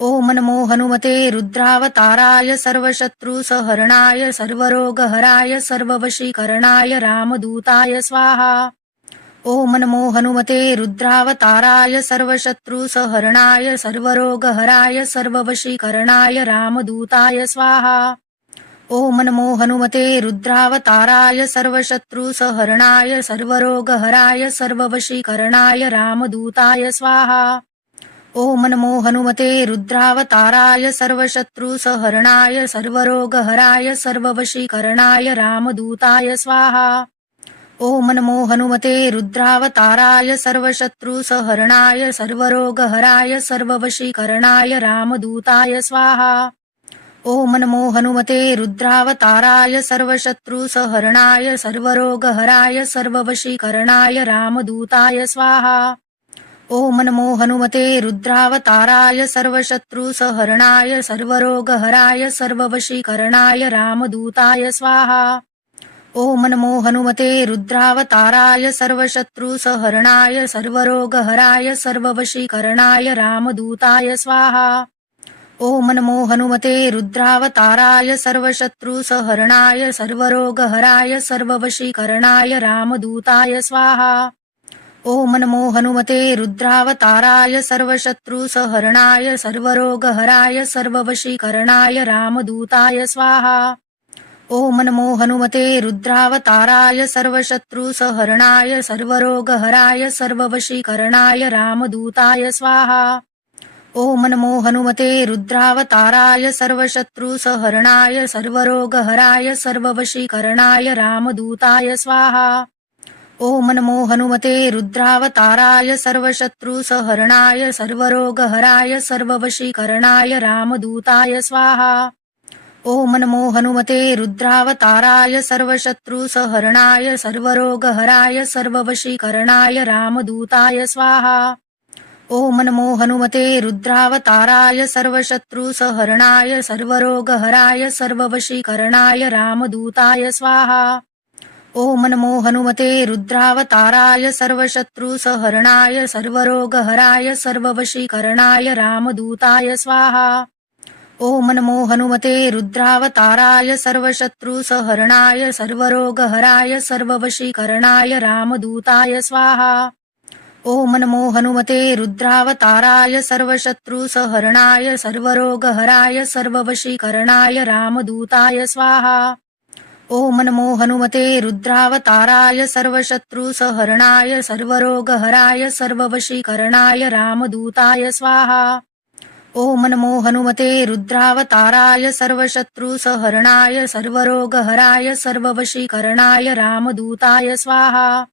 ओम नमो हनुमते रुद्रावताराय सर्वशत्रुसहरणाय सर्वरोगहराय सर्ववशीकरणाय रामदूताय स्वाहा। ओम नमो हनुमते रुद्रावताराय सर्वशत्रुसहरणाय सर्वरोगहराय सर्ववशीकरणाय रामदूताय स्वाहा। ओम नमो हनुमते रुद्रावताराय सर्वशत्रुसहरणाय सर्वरोगहराय सर्ववशीकरणाय रामदूताय स्वाहा। ओम नमो हनुमते रुद्रावताराय सर्वशत्रुसहरणाय सर्वरोगहराय सर्ववशीकरणाय रामदूताय स्वाहा। ओम नमो हनुमते रुद्रावताराय सर्वशत्रुसहरणाय सर्वरोगहराय सर्ववशीकरणाय रामदूताय स्वाहा। ओम नमो हनुमते रुद्रावताराय सर्वशत्रुसहरणाय सर्वरोगहराय सर्ववशीकरणाय रामदूताय स्वाहा। ओम नमो हनुमते रुद्रावताराय सर्वशत्रुसहरणाय सर्वरोगहराय सर्ववशीकरणाय रामदूताय स्वाहा। ओम नमो हनुमते रुद्रावताराय सर्वशत्रुसहरणाय सर्वरोगहराय सर्ववशीकरणाय रामदूताय स्वाहा। ओम नमो हनुमते रुद्रावताराय सर्वशत्रुसहरणाय सर्वरोगहराय सर्ववशीकरणाय रामदूताय स्वाहा। ओम नमो हनुमते रुद्रावताराय सर्वशत्रुसहरणाय सर्वरोगहराय सर्ववशीकरणाय रामदूताय स्वाहा। ओम नमो हनुमते रुद्रावताराय सर्वशत्रुसहरणाय सर्वरोगहराय सर्ववशीकरणाय रामदूताय स्वाहा। ओम नमो हनुमते रुद्रावताराय सर्वशत्रुसहरणाय सर्वरोगहराय सर्ववशीकरणाय रामदूताय स्वाहा। ओम नमो हनुमते रुद्रावताराय सर्वशत्रुसहरणाय सर्वरोगहराय सर्ववशीकरणाय रामदूताय स्वाहा। ओम नमो हनुमते रुद्रावताराय सर्वशत्रुसहरणाय सर्वरोगहराय सर्ववशीकरणाय रामदूताय स्वाहा। ओम नमो हनुमते रुद्रावताराय सर्वशत्रुसहरणाय सर्वरोगहराय सर्ववशीकरणाय रामदूताय स्वाहा। ओम नमो हनुमते रुद्रावताराय सर्वशत्रुसहरणाय सर्वरोगहराय सर्ववशीकरणाय रामदूताय स्वाहा। ओम नमो हनुमते रुद्रावताराय सर्वशत्रुसहरणाय सर्वरोगहराय सर्ववशीकरणाय रामदूताय स्वाहा। ओम नमो हनुमते रुद्रावताराय सर्वशत्रुसहरणाय सर्वरोगहराय सर्ववशीकरणाय रामदूताय स्वाहा। ओम नमो हनुमते रुद्रावताराय सर्वशत्रुसहरणाय सर्वरोगहराय सर्ववशीकरणाय रामदूताय स्वाहा। ओम नमो हनुमते रुद्रावताराय सर्वशत्रुसहरणाय सर्वरोगहराय सर्ववशीकरणाय रामदूताय स्वाहा।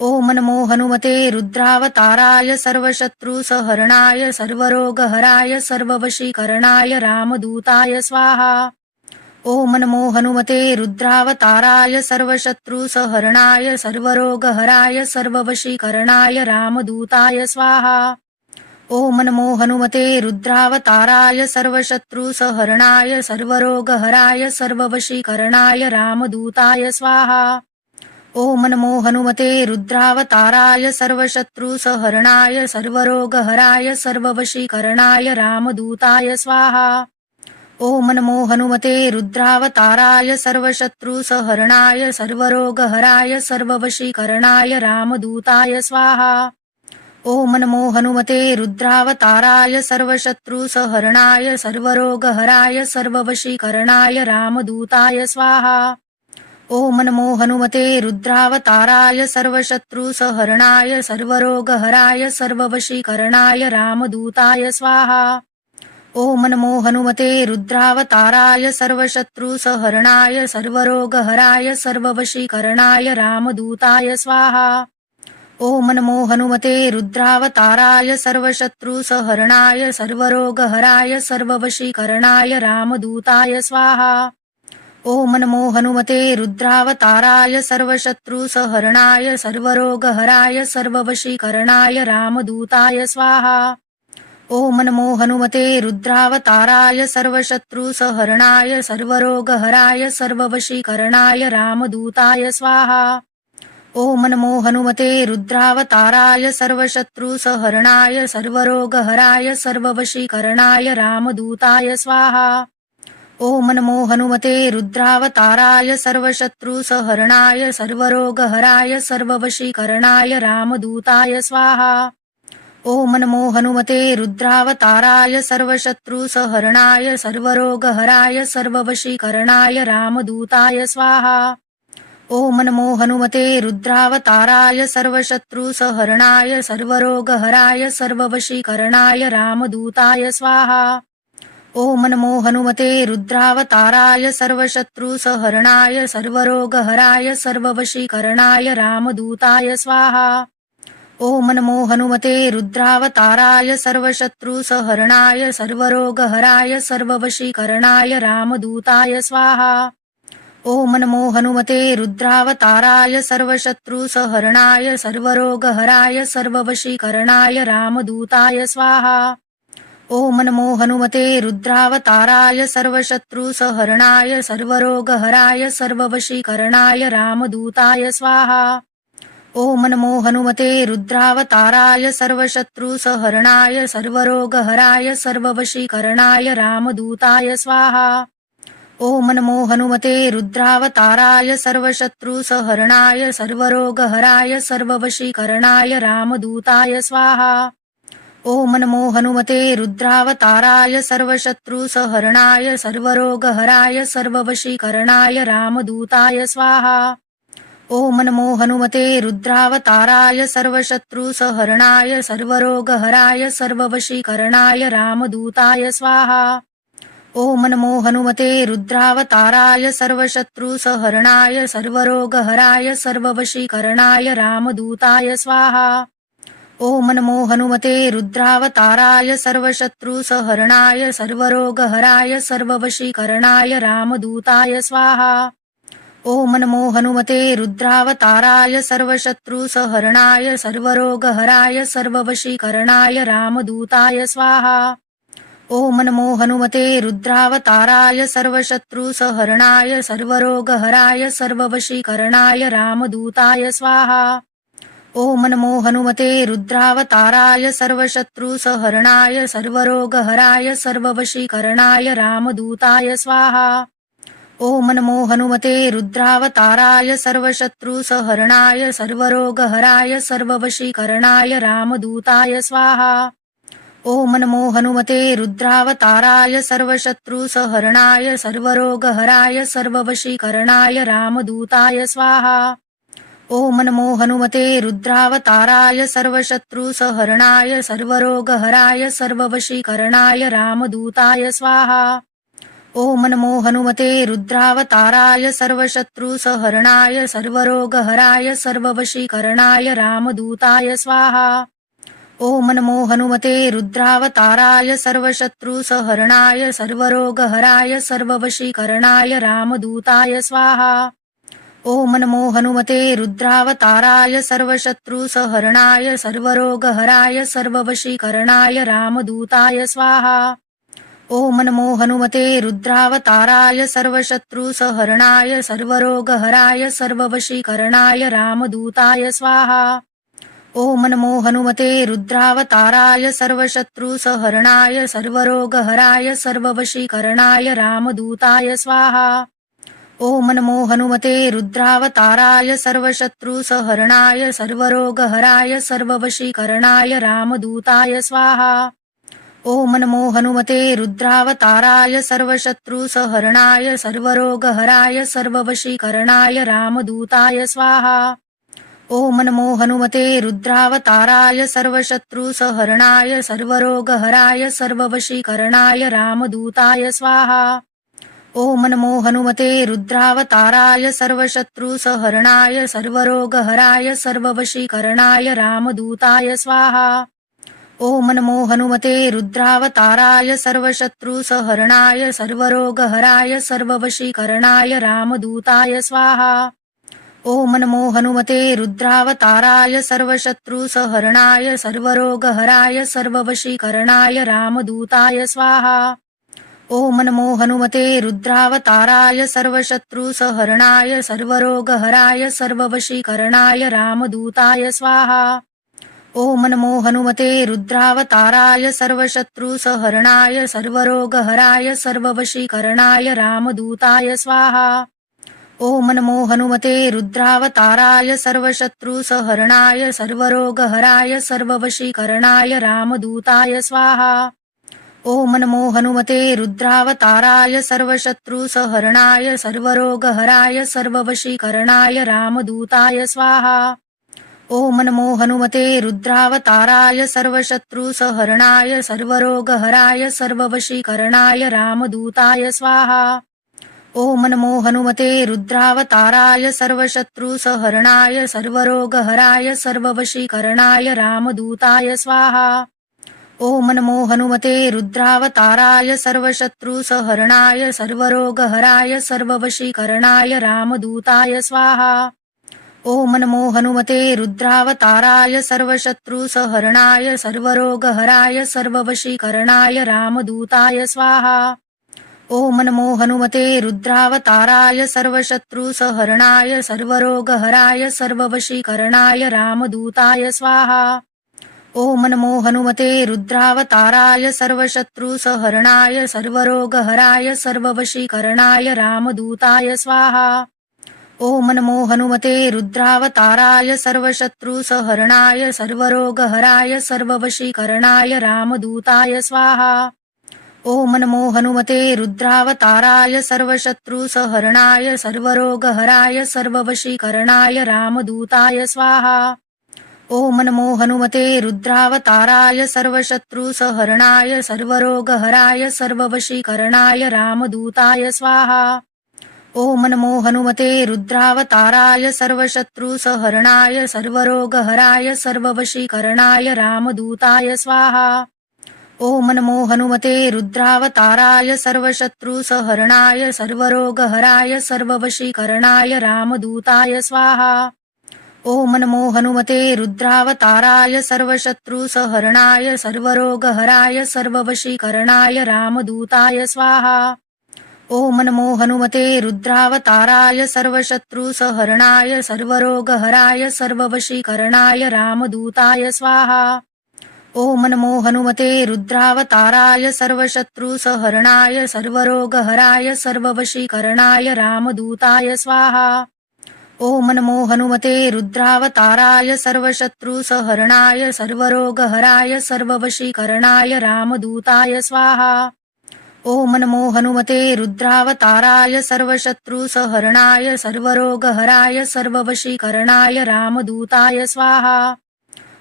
ओम नमो हनुमते रुद्रावताराय सर्वशत्रुसहरणाय सर्वरोगहराय सर्ववशीकरणाय रामदूताय स्वाहा। ओम नमो हनुमते रुद्रावताराय सर्वशत्रुसहरणाय सर्वरोगहराय सर्ववशीकरणाय रामदूताय स्वाहा। ओम नमो हनुमते रुद्रावताराय सर्वशत्रुसहरणाय सर्वरोगहराय सर्ववशीकरणाय रामदूताय स्वाहा। ओम नमो हनुमते रुद्रावताराय सर्वशत्रुसहरणाय सर्वरोगहराय सर्ववशीकरणाय रामदूताय स्वाहा। ओम नमो हनुमते रुद्रावताराय सर्वशत्रुसहरणाय सर्वरोगहराय सर्ववशीकरणाय रामदूताय स्वाहा। ओम नमो हनुमते रुद्रावताराय सर्वशत्रुसहरणाय सर्वरोगहराय सर्ववशीकरणाय रामदूताय स्वाहा। ओम नमो हनुमते रुद्रावताराय सर्वशत्रुसहरणाय सर्वरोगहराय सर्ववशीकरणाय रामदूताय स्वाहा। ओम नमो हनुमते रुद्रावताराय सर्वशत्रुसहरणाय सर्वरोगहराय सर्ववशीकरणाय रामदूताय स्वाहा। ओम नमो हनुमते रुद्रावताराय सर्वशत्रुसहरणाय सर्वरोगहराय सर्ववशीकरणाय रामदूताय स्वाहा। ओम नमो हनुमते रुद्रावताराय सर्वशत्रुसहरणाय सर्वरोगहराय सर्ववशीकरणाय रामदूताय स्वाहा। ओम नमो हनुमते रुद्रावताराय सर्वशत्रुसहरणाय सर्वरोगहराय सर्ववशीकरणाय रामदूताय स्वाहा। ओम नमो हनुमते रुद्रावताराय सर्वशत्रुसहरणाय सर्वरोगहराय सर्ववशीकरणाय रामदूताय स्वाहा। ओम नमो हनुमते रुद्रावताराय सर्वशत्रुसहरणाय सर्वरोगहराय सर्ववशीकरणाय रामदूताय स्वाहा। ओम नमो हनुमते रुद्रावताराय सर्वशत्रुसहरणाय सर्वरोगहराय सर्ववशीकरणाय रामदूताय स्वाहा। ओम नमो हनुमते रुद्रावताराय सर्वशत्रुसहरणाय सर्वरोगहराय सर्ववशीकरणाय रामदूताय स्वाहा। ओम नमो हनुमते रुद्रावताराय सर्वशत्रुसहरणाय सर्वरोगहराय सर्ववशीकरणाय रामदूताय स्वाहा। ओम नमो हनुमते रुद्रावताराय सर्वशत्रुसहरणाय सर्वरोगहराय सर्ववशीकरणाय रामदूताय स्वाहा। ओम नमो हनुमते रुद्रावताराय सर्वशत्रुसहरणाय सर्वरोगहराय सर्ववशीकरणाय रामदूताय स्वाहा। ओम नमो हनुमते रुद्रावताराय सर्वशत्रुसहरणाय सर्वरोगहराय सर्ववशीकरणाय रामदूताय स्वाहा। ओम नमो हनुमते रुद्रावताराय सर्वशत्रुसहरणाय सर्वरोगहराय सर्ववशीकरणाय रामदूताय स्वाहा। ओम नमो हनुमते रुद्रावताराय सर्वशत्रुसहरणाय सर्वरोगहराय सर्ववशीकरणाय रामदूताय स्वाहा। ओम नमो हनुमते रुद्रावताराय सर्वशत्रुसहरणाय सर्वरोगहराय सर्ववशीकरणाय रामदूताय स्वाहा। ओम नमो हनुमते रुद्रावताराय सर्वशत्रुसहरणाय सर्वरोगहराय सर्ववशीकरणाय रामदूताय स्वाहा। ओम नमो हनुमते रुद्रावताराय सर्वशत्रुसहरणाय सर्वरोगहराय सर्ववशीकरणाय रामदूताय स्वाहा। ओम नमो हनुमते रुद्रावताराय सर्वशत्रुसहरणाय सर्वरोगहराय सर्ववशीकरणाय रामदूताय स्वाहा। ओम नमो हनुमते रुद्रावताराय सर्वशत्रुसहरणाय सर्वरोगहराय सर्ववशीकरणाय रामदूताय स्वाहा। ओम नमो हनुमते रुद्रावताराय सर्वशत्रुसहरणाय सर्वरोगहराय सर्ववशीकरणाय रामदूताय स्वाहा। ओम नमो हनुमते रुद्रावताराय सर्वशत्रुसहरणाय सर्वरोगहराय सर्ववशीकरणाय रामदूताय स्वाहा। ओम नमो हनुमते रुद्रावताराय सर्वशत्रुसहरणाय सर्वरोगहराय सर्ववशीकरणाय रामदूताय स्वाहा। ओम नमो हनुमते रुद्रावताराय सर्वशत्रुसहरणाय सर्वरोगहराय सर्ववशीकरणाय रामदूताय स्वाहा। ओम नमो हनुमते रुद्रावताराय सर्वशत्रुसहरणाय सर्वरोगहराय सर्ववशीकरणाय रामदूताय स्वाहा। ओम नमो हनुमते रुद्रावताराय सर्वशत्रुसहरणाय सर्वरोगहराय सर्ववशीकरणाय रामदूताय स्वाहा। ओम नमो हनुमते रुद्रावताराय सर्वशत्रुसहरणाय सर्वरोगहराय सर्ववशीकरणाय रामदूताय स्वाहा। ओम नमो हनुमते रुद्रावताराय सर्वशत्रुसहरणाय सर्वरोगहराय सर्ववशीकरणाय रामदूताय स्वाहा। ओम नमो हनुमते रुद्रावताराय सर्वशत्रुसहरणाय सर्वरोगहराय सर्ववशीकरणाय रामदूताय स्वाहा। ओम नमो हनुमते रुद्रावताराय सर्वशत्रुसहरणाय सर्वरोगहराय सर्ववशीकरणाय रामदूताय स्वाहा। ओम नमो हनुमते रुद्रावताराय सर्वशत्रुसहरणाय सर्वरोगहराय सर्ववशीकरणाय रामदूताय स्वाहा। ओम नमो हनुमते रुद्रावताराय सर्वशत्रुसहरणाय सर्वरोगहराय सर्ववशीकरणाय रामदूताय स्वाहा। ओम नमो हनुमते रुद्रावताराय सर्वशत्रुसहरणाय सर्वरोगहराय सर्ववशीकरणाय रामदूताय स्वाहा। ओम नमो हनुमते रुद्रावताराय सर्वशत्रुसहरणाय सर्वरोगहराय सर्ववशीकरणाय रामदूताय स्वाहा। ओम नमो हनुमते रुद्रावताराय सर्वशत्रुसहरणाय सर्वरोगहराय सर्ववशीकरणाय रामदूताय स्वाहा। ओम नमो हनुमते रुद्रावताराय सर्वशत्रुसहरणाय सर्वरोगहराय सर्ववशीकरणाय रामदूताय स्वाहा। ओम नमो हनुमते रुद्रावताराय सर्वशत्रुसहरणाय सर्वरोगहराय सर्ववशीकरणाय रामदूताय स्वाहा। ओम नमो हनुमते रुद्रावताराय सर्वशत्रुसहरणाय सर्वरोगहराय सर्ववशीकरणाय रामदूताय स्वाहा। ओम नमो हनुमते रुद्रावताराय सर्वशत्रुसहरणाय सर्वरोगहराय सर्ववशीकरणाय रामदूताय स्वाहा। ओम नमो हनुमते रुद्रावताराय सर्वशत्रुसहरणाय सर्वरोगहराय सर्ववशीकरणाय रामदूताय स्वाहा। ओम नमो हनुमते रुद्रावताराय सर्वशत्रुसहरणाय सर्वरोगहराय सर्ववशीकरणाय रामदूताय स्वाहा। ओम नमो हनुमते रुद्रावताराय सर्वशत्रुसहरणाय सर्वरोगहराय सर्ववशीकरणाय रामदूताय स्वाहा। ओम नमो हनुमते रुद्रावताराय सर्वशत्रुसहरणाय सर्वरोगहराय सर्ववशीकरणाय रामदूताय स्वाहा। ओम नमो हनुमते रुद्रावताराय सर्वशत्रुसहरणाय सर्वरोगहराय सर्ववशीकरणाय रामदूताय स्वाहा। ओम नमो हनुमते रुद्रावताराय सर्वशत्रुसहरणाय सर्वरोगहराय सर्ववशीकरणाय रामदूताय स्वाहा। ओम नमो हनुमते रुद्रावताराय सर्वशत्रुसहरणाय सर्वरोगहराय सर्ववशीकरणाय रामदूताय स्वाहा। ओम नमो हनुमते रुद्रावताराय सर्वशत्रुसहरणाय सर्वरोगहराय सर्ववशीकरणाय रामदूताय स्वाहा। ओम नमो हनुमते रुद्रावताराय सर्वशत्रुसहरणाय सर्वरोगहराय सर्ववशीकरणाय रामदूताय स्वाहा। ओम नमो हनुमते रुद्रावताराय सर्वशत्रुसहरणाय सर्वरोगहराय सर्ववशीकरणाय रामदूताय स्वाहा। ओम नमो हनुमते रुद्रावताराय सर्वशत्रुसहरणाय सर्वरोगहराय सर्ववशीकरणाय रामदूताय स्वाहा। ओम नमो हनुमते रुद्रावताराय सर्वशत्रुसहरणाय सर्वरोगहराय सर्ववशीकरणाय रामदूताय स्वाहा। ओम नमो हनुमते रुद्रावताराय सर्वशत्रुसहरणाय सर्वरोगहराय सर्ववशीकरणाय रामदूताय स्वाहा। ओम नमो हनुमते रुद्रावताराय सर्वशत्रुसहरणाय सर्वरोगहराय सर्ववशीकरणाय रामदूताय स्वाहा। ओम नमो हनुमते रुद्रावताराय सर्वशत्रुसहरणाय सर्वरोगहराय सर्ववशीकरणाय रामदूताय स्वाहा। ओम नमो हनुमते रुद्रावताराय सर्वशत्रुसहरणाय सर्वरोगहराय सर्ववशीकरणाय रामदूताय स्वाहा। ओम नमो हनुमते रुद्रावताराय सर्वशत्रुसहरणाय सर्वरोगहराय सर्ववशीकरणाय रामदूताय स्वाहा।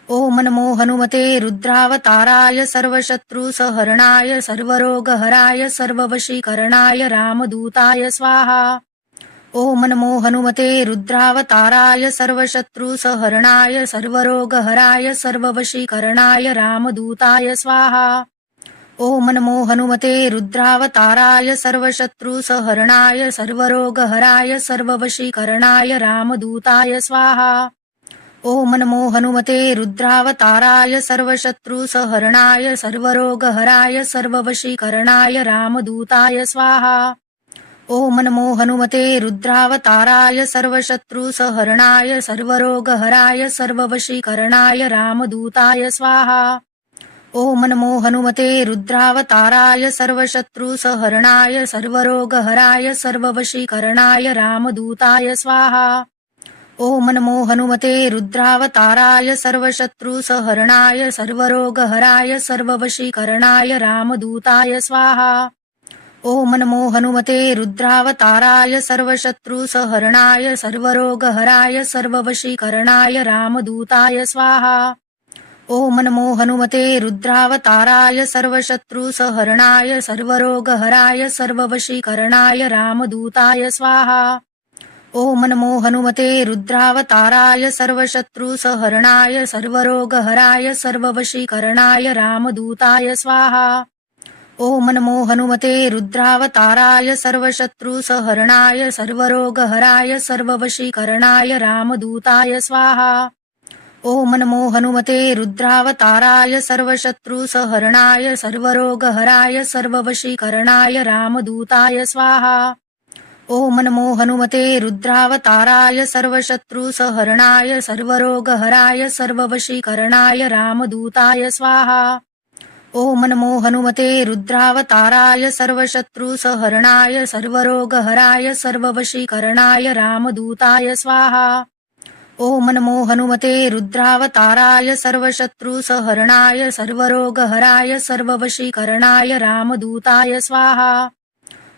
ओम नमो हनुमते रुद्रावताराय सर्वशत्रुसहरणाय सर्वरोगहराय सर्ववशीकरणाय रामदूताय स्वाहा। ओम नमो हनुमते रुद्रावताराय सर्वशत्रुसहरणाय सर्वरोगहराय सर्ववशीकरणाय रामदूताय स्वाहा। ओम नमो हनुमते रुद्रावताराय सर्वशत्रुसहरणाय सर्वरोगहराय सर्ववशीकरणाय रामदूताय स्वाहा। ओम नमो हनुमते रुद्रावताराय सर्वशत्रुसहरणाय सर्वरोगहराय सर्ववशीकरणाय रामदूताय स्वाहा। ओम नमो हनुमते रुद्रावताराय सर्वशत्रुसहरणाय सर्वरोगहराय सर्ववशीकरणाय रामदूताय स्वाहा। ओम नमो हनुमते रुद्रावताराय सर्वशत्रुसहरणाय सर्वरोगहराय सर्ववशीकरणाय रामदूताय स्वाहा। ओम नमो हनुमते रुद्रावताराय सर्वशत्रुसहरणाय सर्वरोगहराय सर्ववशीकरणाय रामदूताय स्वाहा। ओम नमो हनुमते रुद्रावताराय सर्वशत्रुसहरणाय सर्वरोगहराय सर्ववशीकरणाय रामदूताय स्वाहा। ओम नमो हनुमते रुद्रावताराय सर्वशत्रुसहरणाय सर्वरोगहराय सर्ववशीकरणाय रामदूताय स्वाहा। ओम नमो हनुमते रुद्रावताराय सर्वशत्रुसहरणाय सर्वरोगहराय सर्ववशीकरणाय रामदूताय स्वाहा। ओम नमो हनुमते रुद्रावताराय सर्वशत्रुसहरणाय सर्वरोगहराय सर्ववशीकरणाय रामदूताय स्वाहा। ओम नमो हनुमते रुद्रावताराय सर्वशत्रुसहरणाय सर्वरोगहराय सर्ववशीकरणाय रामदूताय स्वाहा। ओम नमो हनुमते रुद्रावताराय सर्वशत्रुसहरणाय सर्वरोगहराय सर्ववशीकरणाय रामदूताय स्वाहा। ओम नमो हनुमते रुद्रावताराय सर्वशत्रुसहरणाय सर्वरोगहराय सर्ववशीकरणाय रामदूताय स्वाहा। ओम नमो हनुमते रुद्रावताराय सर्वशत्रुसहरणाय सर्वरोगहराय सर्ववशीकरणाय रामदूताय स्वाहा।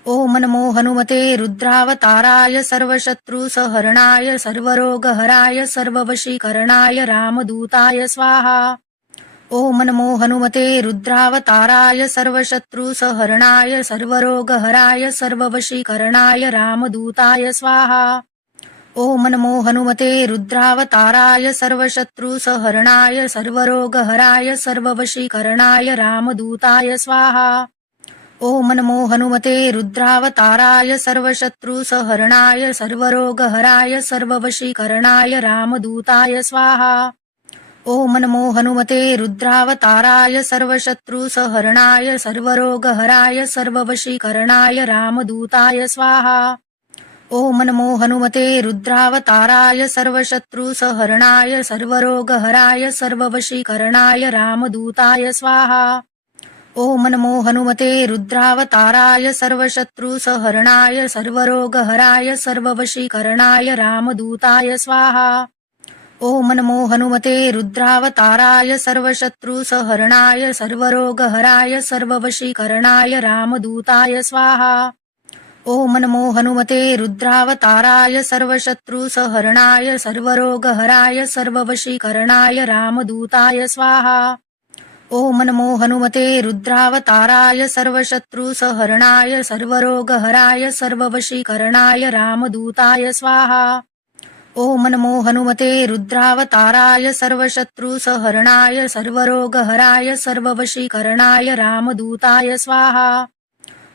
ओम नमो हनुमते रुद्रावताराय सर्वशत्रुसहरणाय सर्वरोगहराय सर्ववशीकरणाय रामदूताय स्वाहा। ओम नमो हनुमते रुद्रावताराय सर्वशत्रुसहरणाय सर्वरोगहराय सर्ववशीकरणाय रामदूताय स्वाहा। ओम नमो हनुमते रुद्रावताराय सर्वशत्रुसहरणाय सर्वरोगहराय सर्ववशीकरणाय रामदूताय स्वाहा। ओम नमो हनुमते रुद्रावताराय सर्वशत्रुसहरणाय सर्वरोगहराय सर्ववशीकरणाय रामदूताय स्वाहा। ओम नमो हनुमते रुद्रावताराय सर्वशत्रुसहरणाय सर्वरोगहराय सर्ववशीकरणाय रामदूताय स्वाहा। ओम नमो हनुमते रुद्रावताराय सर्वशत्रुसहरणाय सर्वरोगहराय सर्ववशीकरणाय रामदूताय स्वाहा। ओम नमो हनुमते रुद्रावताराय सर्वशत्रुसहरणाय सर्वरोगहराय सर्ववशीकरणाय रामदूताय स्वाहा। ओम नमो हनुमते रुद्रावताराय सर्वशत्रुसहरणाय सर्वरोगहराय सर्ववशीकरणाय रामदूताय स्वाहा। ओम नमो हनुमते रुद्रावताराय सर्वशत्रुसहरणाय सर्वरोगहराय सर्ववशीकरणाय रामदूताय स्वाहा। ओम नमो हनुमते रुद्रावताराय सर्वशत्रुसहरणाय सर्वरोगहराय सर्ववशीकरणाय रामदूताय स्वाहा। ओम नमो हनुमते रुद्रावताराय सर्वशत्रुसहरणाय सर्वरोगहराय सर्ववशीकरणाय रामदूताय स्वाहा।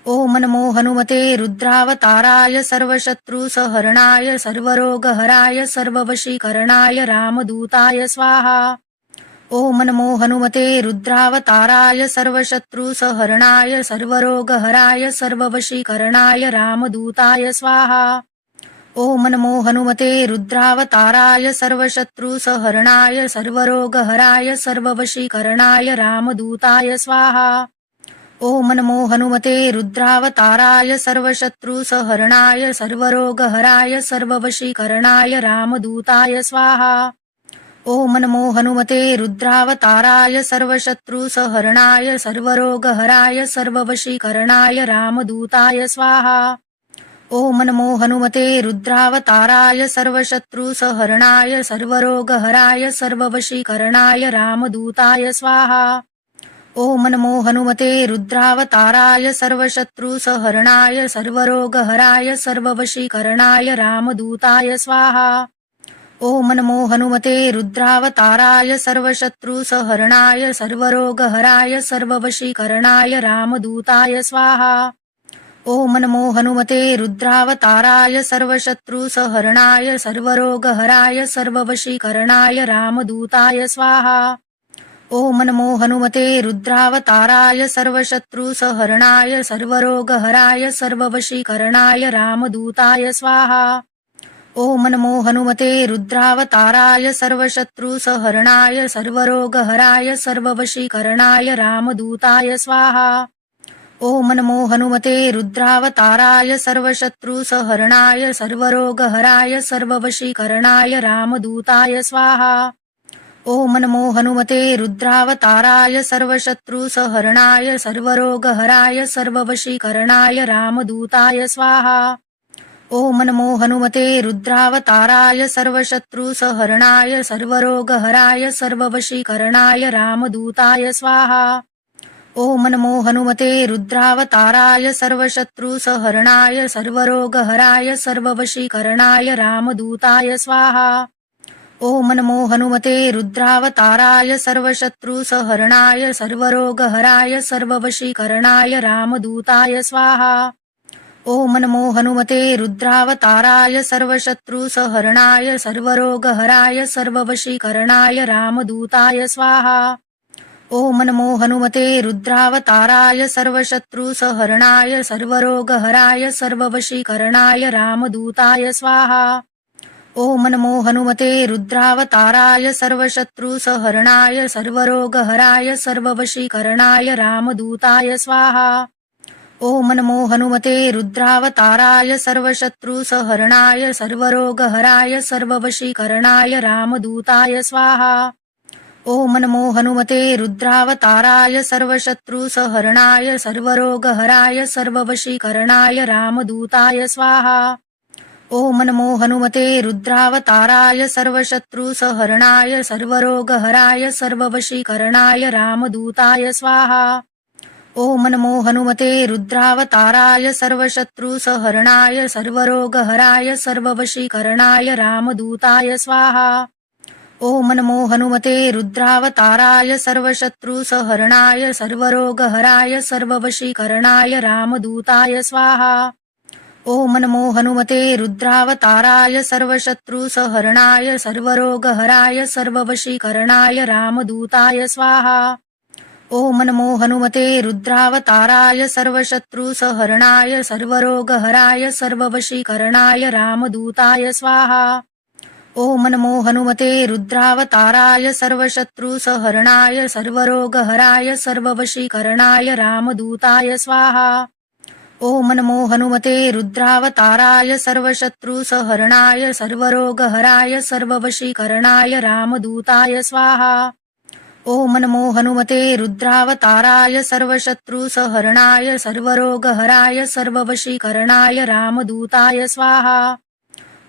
ओम नमो हनुमते रुद्रावताराय सर्वशत्रुसहरणाय सर्वरोगहराय सर्ववशीकरणाय रामदूताय स्वाहा। ओम नमो हनुमते रुद्रावताराय सर्वशत्रुसहरणाय सर्वरोगहराय सर्ववशीकरणाय रामदूताय स्वाहा। ओम नमो हनुमते रुद्रावताराय सर्वशत्रुसहरणाय सर्वरोगहराय सर्ववशीकरणाय रामदूताय स्वाहा। ओम नमो हनुमते रुद्रावताराय सर्वशत्रुसहरणाय सर्वरोगहराय सर्ववशीकरणाय रामदूताय स्वाहा। ओम नमो हनुमते रुद्रावताराय सर्वशत्रुसहरणाय सर्वरोगहराय सर्ववशीकरणाय रामदूताय स्वाहा। ओम नमो हनुमते रुद्रावताराय सर्वशत्रुसहरणाय सर्वरोगहराय सर्ववशीकरणाय रामदूताय स्वाहा। ओम नमो हनुमते रुद्रावताराय सर्वशत्रुसहरणाय सर्वरोगहराय सर्ववशीकरणाय रामदूताय स्वाहा। ओम नमो हनुमते रुद्रावताराय सर्वशत्रुसहरणाय सर्वरोगहराय सर्ववशीकरणाय रामदूताय स्वाहा। ओम नमो हनुमते रुद्रावताराय सर्वशत्रुसहरणाय सर्वरोगहराय सर्ववशीकरणाय रामदूताय स्वाहा। ओम नमो हनुमते रुद्रावताराय सर्वशत्रुसहरणाय सर्वरोगहराय सर्ववशीकरणाय रामदूताय स्वाहा। ओम नमो हनुमते रुद्रावताराय सर्वशत्रुसहरणाय सर्वरोगहराय सर्ववशीकरणाय रामदूताय स्वाहा। ओम नमो हनुमते रुद्रावताराय सर्वशत्रुसहरणाय सर्वरोगहराय सर्ववशीकरणाय रामदूताय स्वाहा। ओम नमो हनुमते रुद्रावताराय सर्वशत्रुसहरणाय सर्वरोगहराय सर्ववशीकरणाय रामदूताय स्वाहा। ओम नमो हनुमते रुद्रावताराय सर्वशत्रुसहरणाय सर्वरोगहराय सर्ववशीकरणाय रामदूताय स्वाहा। ओम नमो हनुमते रुद्रावताराय सर्वशत्रुसहरणाय सर्वरोगहराय सर्ववशीकरणाय रामदूताय स्वाहा। ओम नमो हनुमते रुद्रावताराय सर्वशत्रुसहरणाय सर्वरोगहराय सर्ववशीकरणाय रामदूताय स्वाहा। ओम नमो हनुमते रुद्रावताराय सर्वशत्रुसहरणाय सर्वरोगहराय सर्ववशीकरणाय रामदूताय स्वाहा। ओम नमो हनुमते रुद्रावताराय सर्वशत्रुसहरणाय सर्वरोगहराय सर्ववशीकरणाय रामदूताय स्वाहा। ओम नमो हनुमते रुद्रावताराय सर्वशत्रुसहरणाय सर्वरोगहराय सर्ववशीकरणाय रामदूताय स्वाहा। ओम नमो हनुमते रुद्रावताराय सर्वशत्रुसहरणाय सर्वरोगहराय सर्ववशीकरणाय रामदूताय स्वाहा। ओम नमो हनुमते रुद्रावताराय सर्वशत्रुसहरणाय सर्वरोगहराय सर्ववशीकरणाय रामदूताय स्वाहा। ओम नमो हनुमते रुद्रावताराय सर्वशत्रुसहरणाय सर्वरोगहराय सर्ववशीकरणाय रामदूताय स्वाहा। ओम नमो हनुमते रुद्रावताराय सर्वशत्रुसहरणाय सर्वरोगहराय सर्ववशीकरणाय रामदूताय स्वाहा। ओम नमो हनुमते रुद्रावताराय सर्वशत्रुसहरणाय सर्वरोगहराय सर्ववशीकरणाय रामदूताय स्वाहा। ओम नमो हनुमते रुद्रावताराय सर्वशत्रुसहरणाय सर्वरोगहराय सर्ववशीकरणाय रामदूताय स्वाहा। ओम नमो हनुमते रुद्रावताराय सर्वशत्रुसहरणाय सर्वरोगहराय सर्ववशीकरणाय रामदूताय स्वाहा। ओम नमो हनुमते रुद्रावताराय सर्वशत्रुसहरणाय सर्वरोगहराय सर्ववशीकरणाय रामदूताय स्वाहा। ओम नमो हनुमते रुद्रावताराय सर्वशत्रुसहरणाय सर्वरोगहराय सर्ववशीकरणाय रामदूताय स्वाहा। ओम नमो हनुमते रुद्रावताराय सर्वशत्रुसहरणाय सर्वरोगहराय सर्ववशीकरणाय रामदूताय स्वाहा।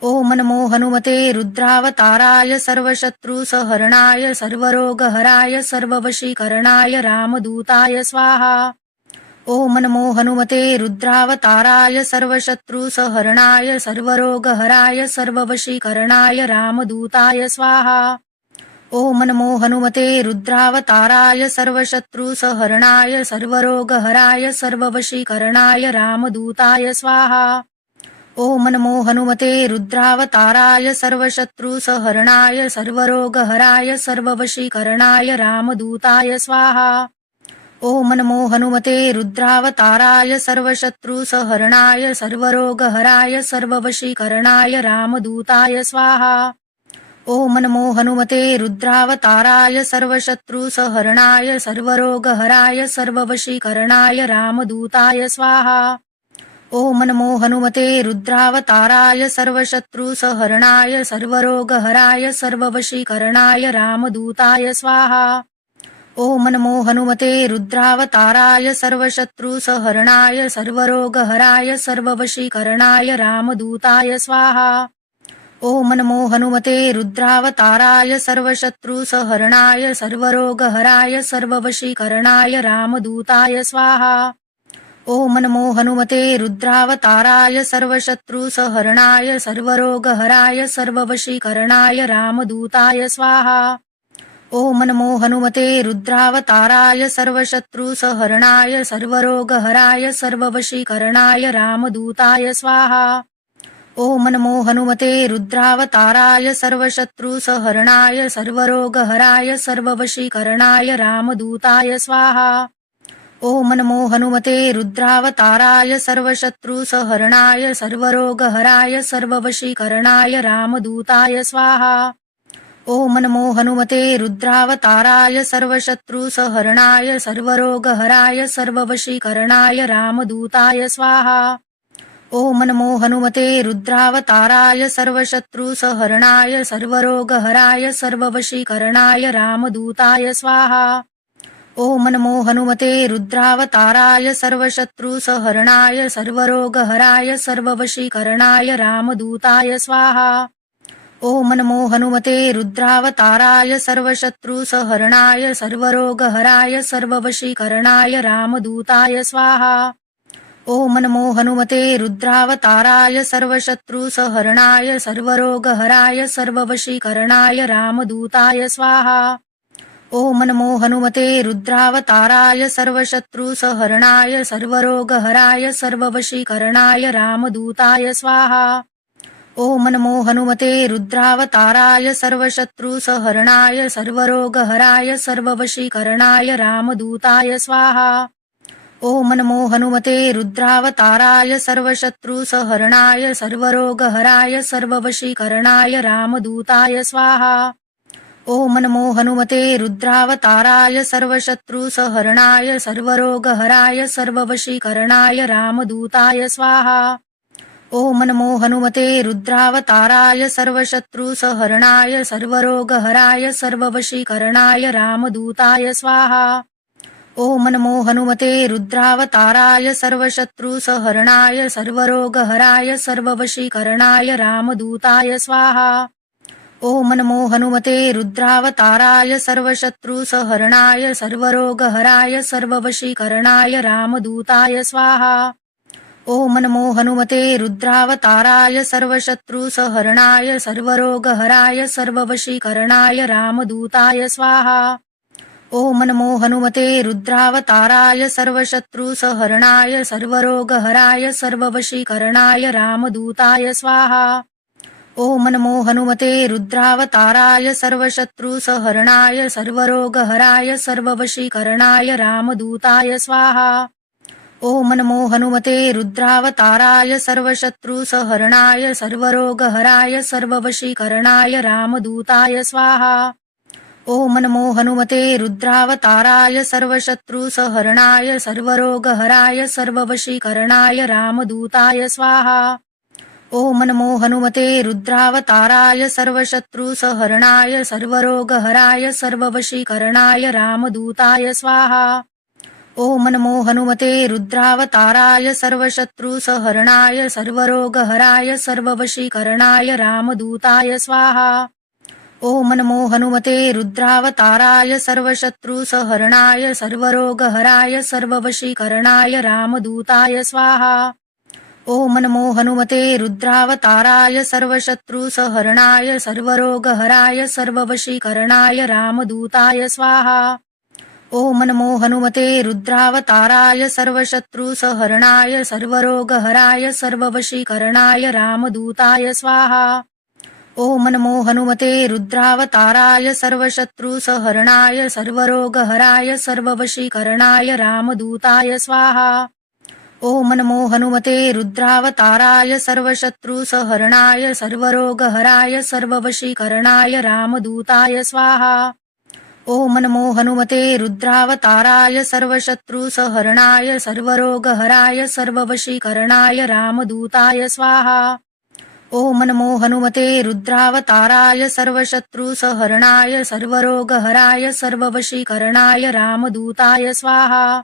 ओम नमो हनुमते रुद्रावताराय सर्वशत्रुसहरणाय सर्वरोगहराय सर्ववशीकरणाय रामदूताय स्वाहा। ओम नमो हनुमते रुद्रावताराय सर्वशत्रुसहरणाय सर्वरोगहराय सर्ववशीकरणाय रामदूताय स्वाहा। ओम नमो हनुमते रुद्रावताराय सर्वशत्रुसहरणाय सर्वरोगहराय सर्ववशीकरणाय रामदूताय स्वाहा। ओम नमो हनुमते रुद्रावताराय सर्वशत्रुसहरणाय सर्वरोगहराय सर्ववशीकरणाय रामदूताय स्वाहा। ओम नमो हनुमते रुद्रावताराय सर्वशत्रुसहरणाय सर्वरोगहराय सर्ववशीकरणाय रामदूताय स्वाहा। ओम नमो हनुमते रुद्रावताराय सर्वशत्रुसहरणाय सर्वरोगहराय सर्ववशीकरणाय रामदूताय स्वाहा। ओम नमो हनुमते रुद्रावताराय सर्वशत्रुसहरणाय सर्वरोगहराय सर्ववशीकरणाय रामदूताय स्वाहा। ओम नमो हनुमते रुद्रावताराय सर्वशत्रुसहरणाय सर्वरोगहराय सर्ववशीकरणाय रामदूताय स्वाहा। ओम नमो हनुमते रुद्रावताराय सर्वशत्रुसहरणाय सर्वरोगहराय सर्ववशीकरणाय रामदूताय स्वाहा। ओम नमो हनुमते रुद्रावताराय सर्वशत्रुसहरणाय सर्वरोगहराय सर्ववशीकरणाय रामदूताय स्वाहा। ओम नमो हनुमते रुद्रावताराय सर्वशत्रुसहरणाय सर्वरोगहराय सर्ववशीकरणाय रामदूताय स्वाहा। ओम नमो हनुमते रुद्रावताराय सर्वशत्रुसहरणाय सर्वरोगहराय सर्ववशीकरणाय रामदूताय स्वाहा। ओम नमो हनुमते रुद्रावताराय सर्वशत्रुसहरणाय सर्वरोगहराय सर्ववशीकरणाय रामदूताय स्वाहा। ओम नमो हनुमते रुद्रावताराय सर्वशत्रुसहरणाय सर्वरोगहराय सर्ववशीकरणाय रामदूताय स्वाहा। ओम नमो हनुमते रुद्रावताराय सर्वशत्रुसहरणाय सर्वरोगहराय सर्ववशीकरणाय रामदूताय स्वाहा। ओम नमो हनुमते रुद्रावताराय सर्वशत्रुसहरणाय सर्वरोगहराय सर्ववशीकरणाय रामदूताय स्वाहा। ओम नमो हनुमते रुद्रावताराय सर्वशत्रुसहरणाय सर्वरोगहराय सर्ववशीकरणाय रामदूताय स्वाहा। ओम नमो हनुमते रुद्रावताराय सर्वशत्रुसहरणाय सर्वरोगहराय सर्ववशीकरणाय रामदूताय स्वाहा। ओम नमो हनुमते रुद्रावताराय सर्वशत्रुसहरणाय सर्वरोगहराय सर्ववशीकरणाय रामदूताय स्वाहा। ओम नमो हनुमते रुद्रावताराय सर्वशत्रुसहरणाय सर्वरोगहराय सर्ववशीकरणाय रामदूताय स्वाहा। ओम नमो हनुमते रुद्रावताराय सर्वशत्रुसहरणाय सर्वरोगहराय सर्ववशीकरणाय रामदूताय स्वाहा। ओम नमो हनुमते रुद्रावताराय सर्वशत्रुसहरणाय सर्वरोगहराय सर्ववशीकरणाय रामदूताय स्वाहा। ओम नमो हनुमते रुद्रावताराय सर्वशत्रुसहरणाय सर्वरोगहराय सर्ववशीकरणाय रामदूताय स्वाहा। ओम नमो हनुमते रुद्रावताराय सर्वशत्रुसहरणाय सर्वरोगहराय सर्ववशीकरणाय रामदूताय स्वाहा। ओम नमो हनुमते रुद्रावताराय सर्वशत्रुसहरणाय सर्वरोगहराय सर्ववशीकरणाय रामदूताय स्वाहा। ओम नमो हनुमते रुद्रावताराय सर्वशत्रुसहरणाय सर्वरोगहराय सर्ववशीकरणाय रामदूताय स्वाहा। ओम नमो हनुमते रुद्रावताराय सर्वशत्रुसहरणाय सर्वरोगहराय सर्ववशीकरणाय रामदूताय स्वाहा। ओम नमो हनुमते रुद्रावताराय सर्वशत्रुसहरणाय सर्वरोगहराय सर्ववशीकरणाय रामदूताय स्वाहा। ओम नमो हनुमते रुद्रावताराय सर्वशत्रुसहरणाय सर्वरोगहराय सर्ववशीकरणाय रामदूताय स्वाहा। ओम नमो हनुमते रुद्रावताराय सर्वशत्रुसहरणाय सर्वरोगहराय सर्ववशीकरणाय रामदूताय स्वाहा। ओम नमो हनुमते रुद्रावताराय सर्वशत्रुसहरणाय सर्वरोगहराय सर्ववशीकरणाय रामदूताय स्वाहा। ओम नमो हनुमते रुद्रावताराय सर्वशत्रुसहरणाय सर्वरोगहराय सर्ववशीकरणाय रामदूताय स्वाहा। ओम नमो हनुमते रुद्रावताराय सर्वशत्रुसहरणाय सर्वरोगहराय सर्ववशीकरणाय रामदूताय स्वाहा। ओम नमो हनुमते रुद्रावताराय सर्वशत्रुसहरणाय सर्वरोगहराय सर्ववशीकरणाय रामदूताय स्वाहा। ओम नमो हनुमते रुद्रावताराय सर्वशत्रुसहरणाय सर्वरोगहराय सर्ववशीकरणाय रामदूताय स्वाहा। ओम नमो हनुमते रुद्रावताराय सर्वशत्रुसहरणाय सर्वरोगहराय सर्ववशीकरणाय रामदूताय स्वाहा। ओम नमो हनुमते रुद्रावताराय सर्वशत्रुसहरणाय सर्वरोगहराय सर्ववशीकरणाय रामदूताय स्वाहा। ओम नमो हनुमते रुद्रावताराय सर्वशत्रुसहरणाय सर्वरोगहराय सर्ववशीकरणाय रामदूताय स्वाहा। ओम नमो हनुमते रुद्रावताराय सर्वशत्रुसहरणाय सर्वरोगहराय सर्ववशीकरणाय रामदूताय स्वाहा।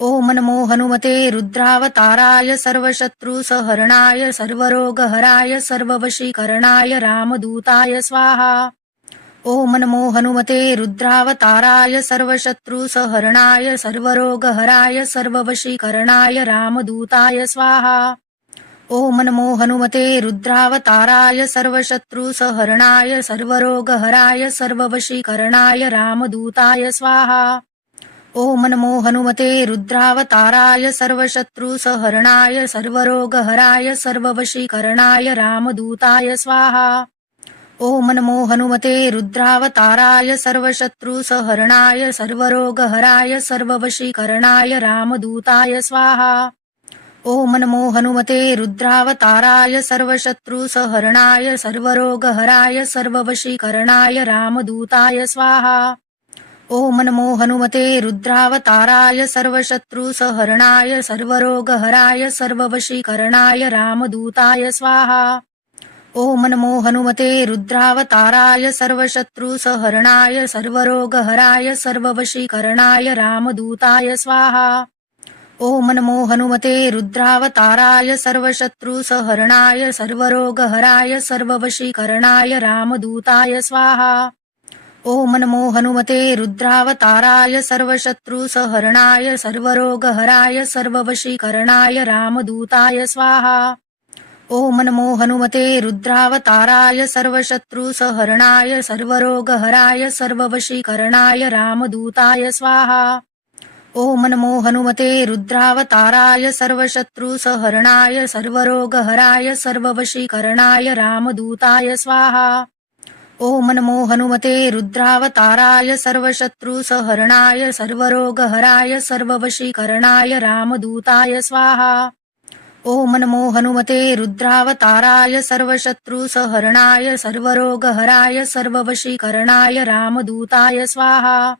ओम नमो हनुमते रुद्रावताराय सर्वशत्रुसहरणाय सर्वरोगहराय सर्ववशीकरणाय रामदूताय स्वाहा। ओम नमो हनुमते रुद्रावताराय सर्वशत्रुसहरणाय सर्वरोगहराय सर्ववशीकरणाय रामदूताय स्वाहा। ओम नमो हनुमते रुद्रावताराय सर्वशत्रुसहरणाय सर्वरोगहराय सर्ववशीकरणाय रामदूताय स्वाहा। ओम नमो हनुमते रुद्रावताराय सर्वशत्रुसहरणाय सर्वरोगहराय सर्ववशीकरणाय रामदूताय स्वाहा। ओम नमो हनुमते रुद्रावताराय सर्वशत्रुसहरणाय सर्वरोगहराय सर्ववशीकरणाय रामदूताय स्वाहा। ओम नमो हनुमते रुद्रावताराय सर्वशत्रुसहरणाय सर्वरोगहराय सर्ववशीकरणाय रामदूताय स्वाहा। ओम नमो हनुमते रुद्रावताराय सर्वशत्रुसहरणाय सर्वरोगहराय सर्ववशीकरणाय रामदूताय स्वाहा। ओम नमो हनुमते रुद्रावताराय सर्वशत्रुसहरणाय सर्वरोगहराय सर्ववशीकरणाय रामदूताय स्वाहा। ओम नमो हनुमते रुद्रावताराय सर्वशत्रुसहरणाय सर्वरोगहराय सर्ववशीकरणाय रामदूताय स्वाहा। ओम नमो हनुमते रुद्रावताराय सर्वशत्रुसहरणाय सर्वरोगहराय सर्ववशीकरणाय रामदूताय स्वाहा। ओम नमो हनुमते रुद्रावताराय सर्वशत्रुसहरणाय सर्वरोगहराय सर्ववशीकरणाय रामदूताय स्वाहा। ओम नमो हनुमते रुद्रावताराय सर्वशत्रुसहरणाय सर्वरोगहराय सर्ववशीकरणाय रामदूताय स्वाहा। ओम नमो हनुमते रुद्रावताराय सर्वशत्रुसहरणाय सर्वरोगहराय सर्ववशीकरणाय रामदूताय स्वाहा। ओम नमो हनुमते रुद्रावताराय सर्वशत्रुसहरणाय सर्वरोगहराय सर्ववशीकरणाय रामदूताय स्वाहा।